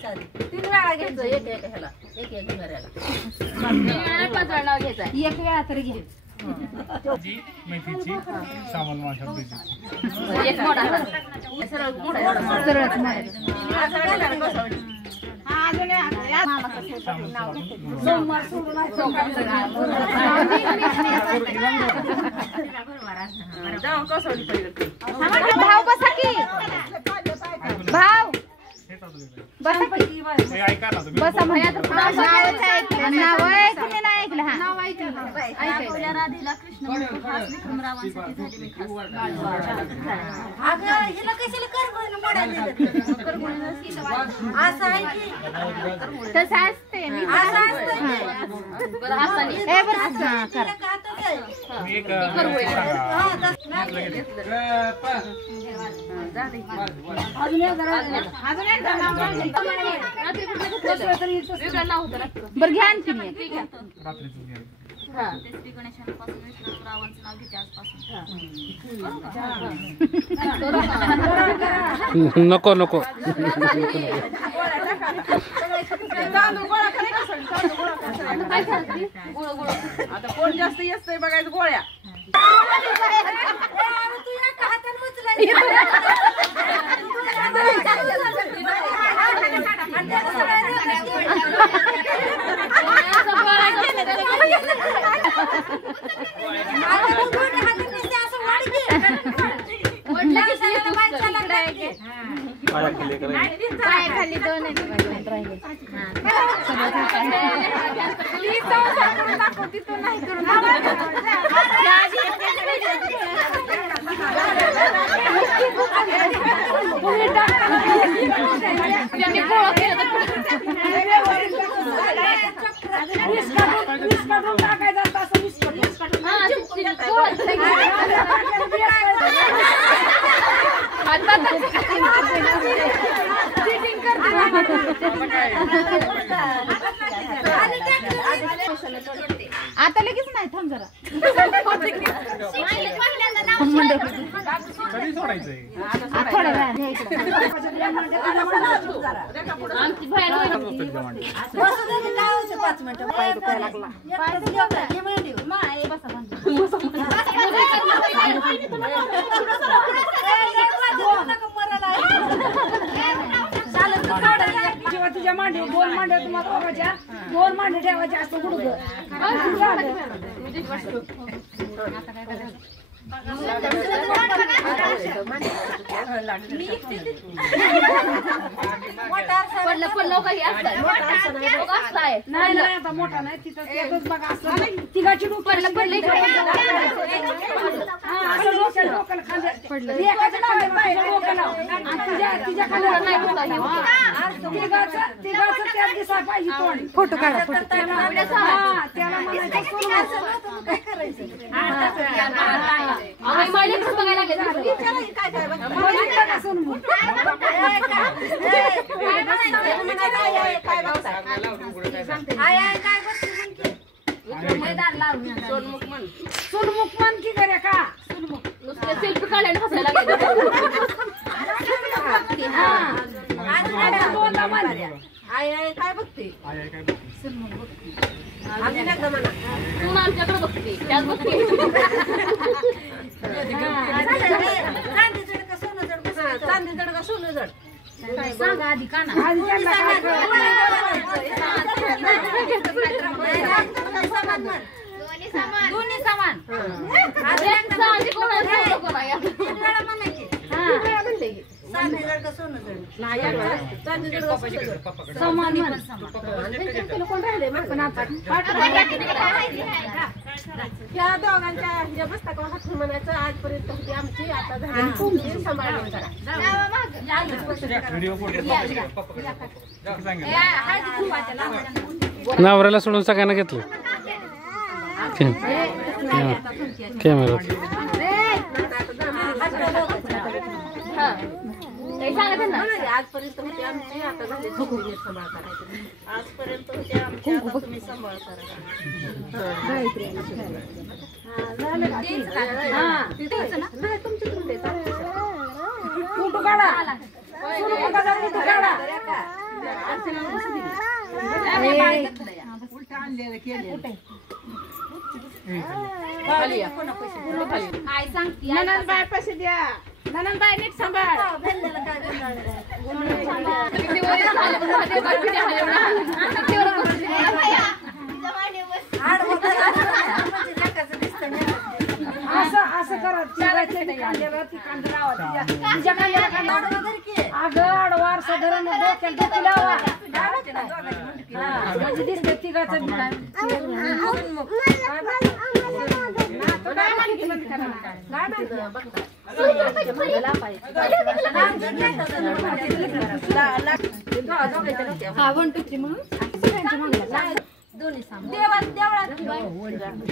3 वेळा घ्यायचं एक एक ह्याला एक एक घराला 5 वेळा नाव घ्यायचं एक वेळा तरी घे जी मेथीची सामल माशा द्यायची एक मोठा सरळ मोठा सरळच मोठा हा अजून या मामा कसं नाव घेते सोमवार सोडून जाऊ कसोडी पडली भाव बसा की भाव बसा की ऐका ना तुम्ही बसा भैया तर नाव ऐकलं नाही ऐकलं हा नाव ऐकलं ऐकलं राधेला कृष्ण खास विक्रमरावांसाठी झालेले खास अगं हिला कशाला करगोळीनं मोडायला करगोळीनं असं आहे की तसं असते मी असं असते बरं असं ए बरं असं करा मी एक बरं घ्या आणखी नको नको आता कोण जास्त येतंय बघायचं गोळ्या खाली दोन आता लगेच नाही थांब जरा कधी सोडायचंय थोड्या आमची बाहेर 5 मिनिटं पाय दुखायला लागला तुझ्या मांडी 2 मांड्या तुम्हाला बघायच्या 2 मांडे ठेवायचे असतो गुडघ नाही आता मोठा नाही तिथं बघा असं तिघाची डोक्याला पडले फोटो काढा त्याला सोनमुख मन की करे का सेल्फी काढायला हसायला काय बघते तू आमच्याकडे बघते त्याच बघते चांदी जड का सोनं जड सांगा आधी का ना दोन्ही समान या दोघांच्या ज्या पुस्तकावर हातून म्हणायचं आजपर्यंत होती आमची आता झाली तुमची सांभाळून करा नवऱ्याला सोडून सगळ्यांना घेतलं कॅमेरा आजपर्यंत होते आमची आता झाली तुम्ही सांभाळ करायचं आजपर्यंत होते आमची आता तुम्ही सांभाळ करा फोटो काढा काय सांगते ननंदबाई पैसे द्या ननंदबाई नीट सांभाळ असं करा आगड वारसा धरण डोक्याला लावा म्हणजे दिसते तिघाचं दोन्ही देवळात